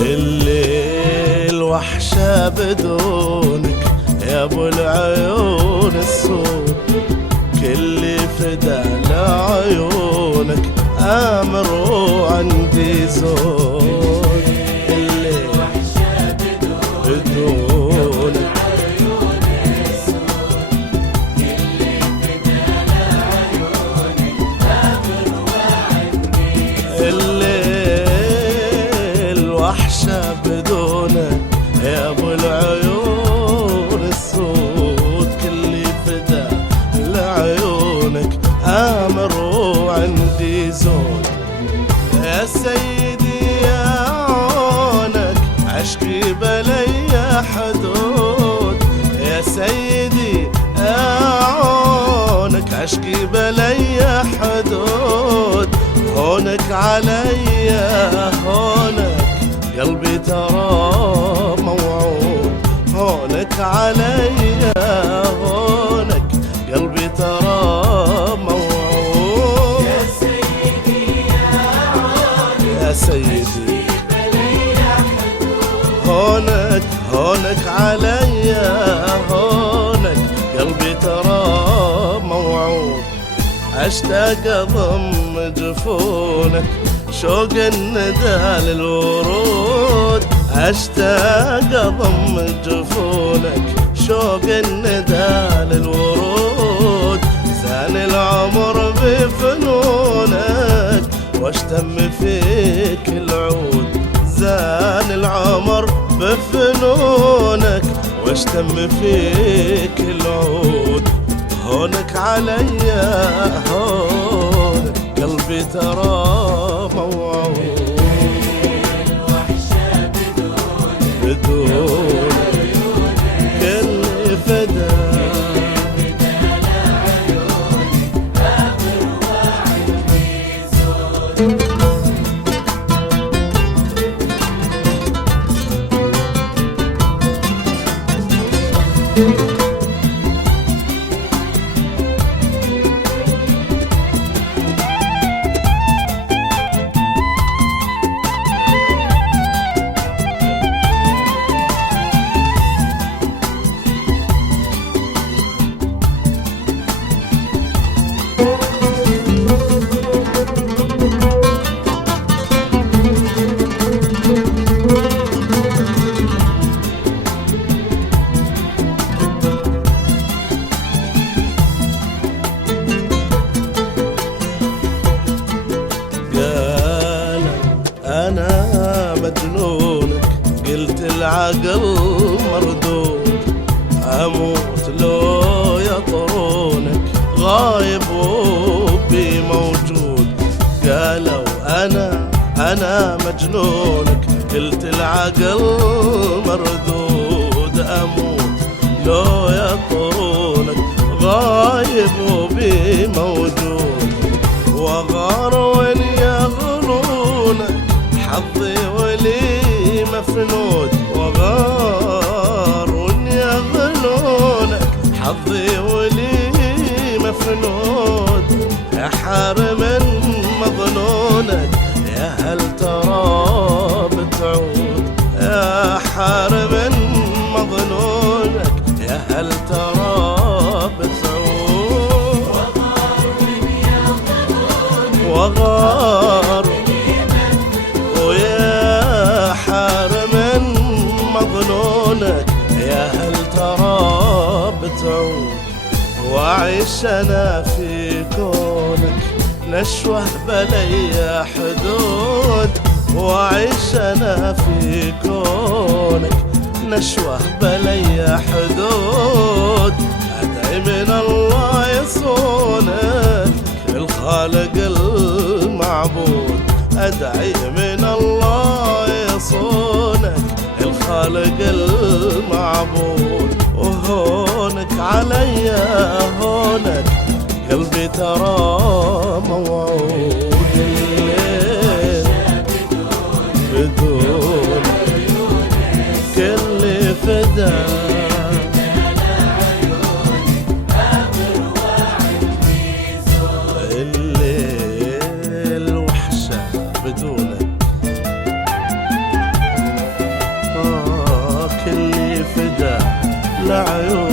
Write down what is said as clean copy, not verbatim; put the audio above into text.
الليل وحشة بدونك يا ابو العيون السود، كل فدا لعيونك امر وعندي زود. الليل وحشة بدونك عيون السود، كل فدا لعيونك امر وعندي زود. وحشة بدونك يا ابو العيون السود، كل فدا لعيونك امر وعندي زود. يا سيدي يا عونك عشقي بلي حدود، يا سيدي يا عونك عشقي بلي حدود. هونك علي هونك قلبي ترى موعود، هونك علي هونك قلبي ترى موعود. يا سيدي يا عونك يا سيدي هونك هونك علي هونك قلبي ترى موعود. اشتاق اضم جفونك شوق الندى للورود، اشتاق اضم جفونك شوق الندى للورود. زان العمر بفنونك واشتم فيك العود، زان العمر بفنونك واشتم فيك العود. هونك علي هونك قلبي ترى موعود. الوحشة بدونك كل فدا لعيونك امر وعندي زود. أنا مجنونك قلت العقل مردود، أموت لو يطرونك غايب وبي موجود. قالوا أنا مجنونك قلت العقل مردود، أموت لو يطرونك غايب وبي موجود. وغار وين يغلونك حظي ولي مفنود، وغار وين يغلونك حظي ولي مفنود. يا حارم مظنونك يا هل ترى وغار ويا حارم مظنونك يا هل ترى بتعود وأعيش أنا في كونك نشوة بلي حدود وأعيش أنا في كونك نشوة بلي حدود أدعي من الله يصونك الخالق المعبود أدعي من الله يصونك الخالق المعبود وهونك علي هونك قلبي ترى موعود بدون كل فدا الليل وحشة بدونك كل فدا لعيون